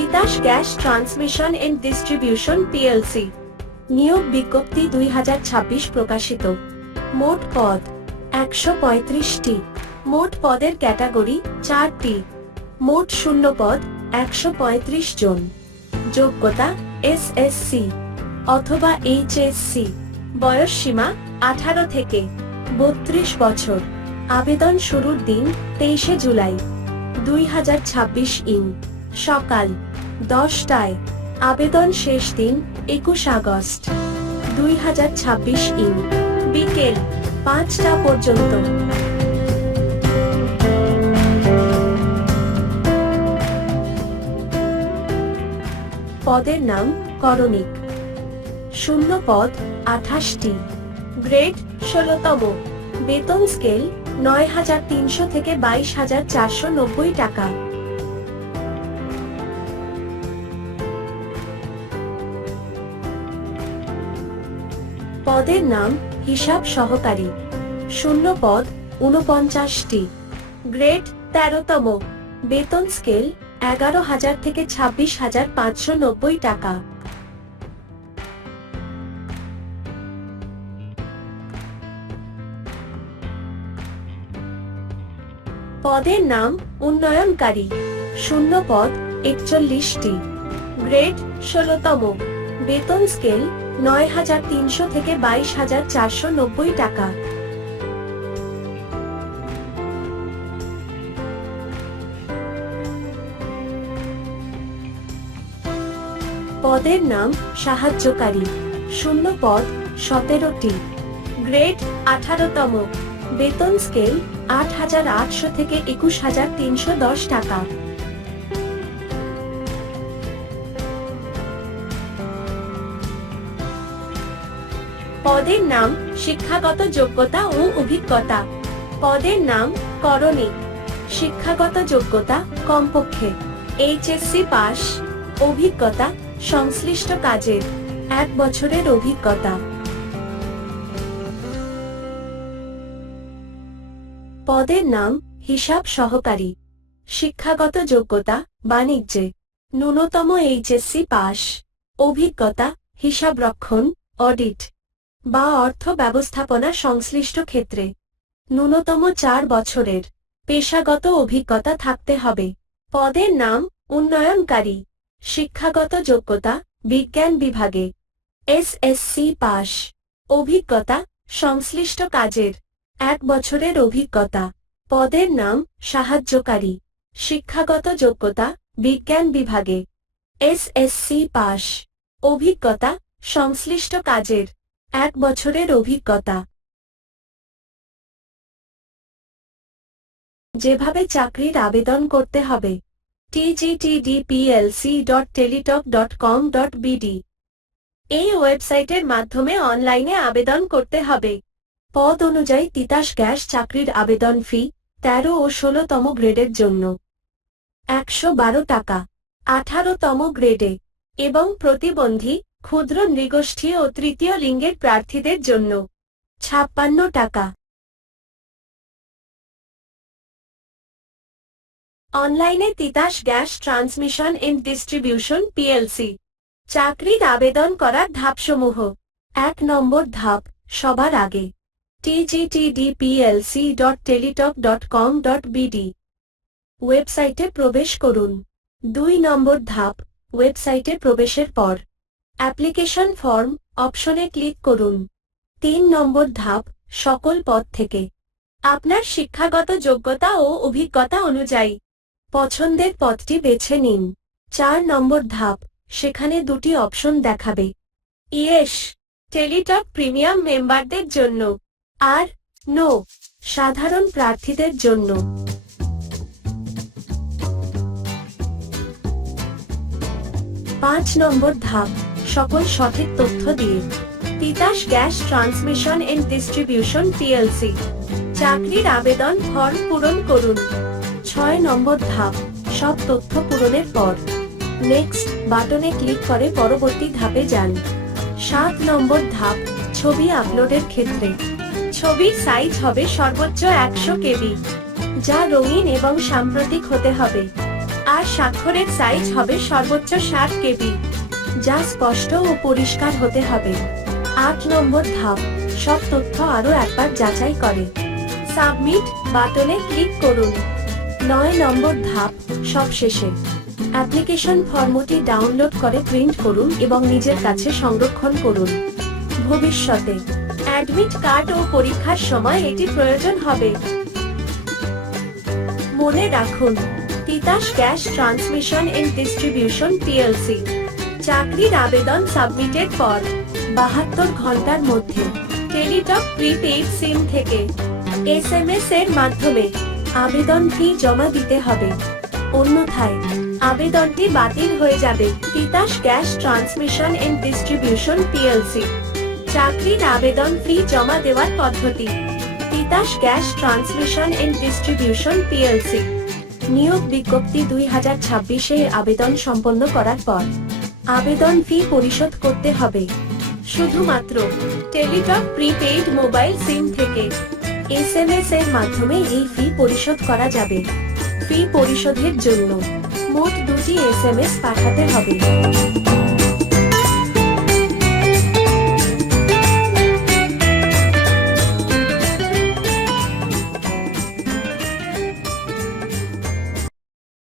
Titas gas transmission and distribution PLC. নিয়োগ বিজ্ঞপ্তি 2026 প্রকাশিত। মোট পদ 135টি। মোট পদের ক্যাটাগরি 4টি। মোট শূন্য পদ 135 জন। যোগ্যতা এসএসসি অথবা এইচএসসি। বয়স সীমা 18 থেকে 32 বছর। আবেদন শুরুর দিন 23 জুলাই 2026 সকাল 10টায়। আবেদন শেষ দিন 21 আগস্ট 2026 বিকেল 5টা পর্যন্ত। পদের নাম করণিক। শূন্য পদ 28টি। গ্রেড 16তম। বেতন স্কেল 9,300 থেকে 22,490 টাকা। পদের নাম হিসাব সহকারী। শূন্য পদ 49টি। গ্রেড 13তম। বেতন স্কেল 11,000 থেকে 26,590 টাকা। পদের নাম উন্নয়নকারী। শূন্য পদ 41টি। গ্রেড 16তম। বেতন স্কেল 9,300 থেকে 22,490 টাকা। পদের নাম সাহায্যকারী। শূন্য পদ 17টি। গ্রেড 18তম। বেতন স্কেল 8,800 থেকে 21,310 টাকা। পদের নাম শিক্ষাগত যোগ্যতা ও অভিজ্ঞতা। পদের নাম করণিক। শিক্ষাগত যোগ্যতা কমপক্ষে এইচএসসি পাস। অভিজ্ঞতা সংশ্লিষ্ট কাজের 1 বছরের অভিজ্ঞতা। পদের নাম হিসাব সহকারী। শিক্ষাগত যোগ্যতা বাণিজ্যে। ন্যূনতম এইচএসসি পাস। অভিজ্ঞতা হিসাবরক্ষণ, অডিট বা অর্থ ব্যবস্থাপনা সংশ্লিষ্ট ক্ষেত্রে ন্যূনতম 4 বছরের পেশাগত অভিজ্ঞতা থাকতে হবে। পদের নাম উন্নয়নকারী। শিক্ষাগত যোগ্যতা বিজ্ঞান বিভাগে। SSC pass. অভিজ্ঞতা সংশ্লিষ্ট কাজের 1 বছরের অভিজ্ঞতা। পদের নাম সাহায্যকারী। শিক্ষাগত যোগ্যতা বিজ্ঞান বিভাগে। SSC pass. অভিজ্ঞতা সংশ্লিষ্ট কাজের 1 বছরের অভিজ্ঞতা। যেভাবে চাকরির আবেদন করতে হবে। tgtdplc.teletalk.com.bd এই ওয়েবসাইটের মাধ্যমে অনলাইনে আবেদন করতে হবে। পদ অনুযায়ী তিতাস গ্যাস চাকরির আবেদন ফি 13 ও 16তম গ্রেডের জন্য 112 টাকা। 18তম গ্রেডে এবং প্রতিবন্ধী, ক্ষুদ্র নৃগোষ্ঠী ও তৃতীয় লিঙ্গের প্রার্থীদের জন্য 56 টাকা। অনলাইনে Titas gas transmission and distribution PLC চাকরির আবেদন করার ধাপসমূহ। 1 নম্বর ধাপ সবার আগে tgtdplc.teletalk.com.bd ওয়েবসাইটে প্রবেশ করুন। 2 নম্বর ধাপ ওয়েবসাইটে প্রবেশের পর অ্যাপ্লিকেশন ফর্ম অপশনে ক্লিক করুন। 3 নম্বর ধাপ সকল পদ থেকে আপনার শিক্ষাগত যোগ্যতা ও অভিজ্ঞতা অনুযায়ী পছন্দের পদটি বেছে নিন। 4 নম্বর ধাপ সেখানে 2টি অপশন দেখাবে। ইয়েস টেলিটক প্রিমিয়াম মেম্বারদের জন্য আর নো সাধারণ প্রার্থীদের জন্য। 5 নম্বর ধাপ সকল সঠিক তথ্য দিয়ে Titas gas transmission and distribution PLC চাকরির আবেদন ফর্ম পূরণ করুন। 6 নম্বর ধাপ সব তথ্য পূরণের পর নেক্সট বাটনে ক্লিক করে পরবর্তী ধাপে যান। 7 নম্বর ধাপ ছবি আপলোডের ক্ষেত্রে ছবির সাইজ হবে সর্বোচ্চ 100 কেবি, যা রঙিন এবং সাম্প্রতিক হতে হবে। আর স্বাক্ষরের সাইজ হবে সর্বোচ্চ 60 কেবি, যা স্পষ্ট ও পরিষ্কার হতে হবে। 8 নম্বর ধাপ, সব তথ্য আরও একবার যাচাই করে সাবমিট বাটনে ক্লিক করুন। 9 নম্বর ধাপ, সবশেষে অ্যাপ্লিকেশন ফর্মটি ডাউনলোড করে প্রিন্ট করুন এবং নিজের কাছে সংরক্ষণ করুন। ভবিষ্যতে অ্যাডমিট কার্ড ও পরীক্ষার সময় এটি প্রয়োজন হবে। মনে রাখুন, Titas gas transmission and distribution PLC চাকরির আবেদন সাবমিটের পর 72 ঘন্টার মধ্যে টেলিটক প্রিপেইড সিম থেকে এসএমএস এর মাধ্যমে আবেদন ফি জমা দিতে হবে, অন্যথায় আবেদনটি বাতিল হয়ে যাবে। Titas gas transmission and distribution PLC চাকরির আবেদন ফি জমা দেওয়ার পদ্ধতি। Titas gas transmission and distribution PLC নিয়োগ বিজ্ঞপ্তি 2026 এ আবেদন সম্পন্ন করার পর আবেদন ফি পরিশোধ করতে হবে। শুধুমাত্র টেলিটক প্রিপেইড মোবাইল সিম থেকে এসএমএস এর মাধ্যমে এই ফি পরিশোধ করা যাবে। ফি পরিশোধের জন্য মোট 2টি এসএমএস পাঠাতে হবে।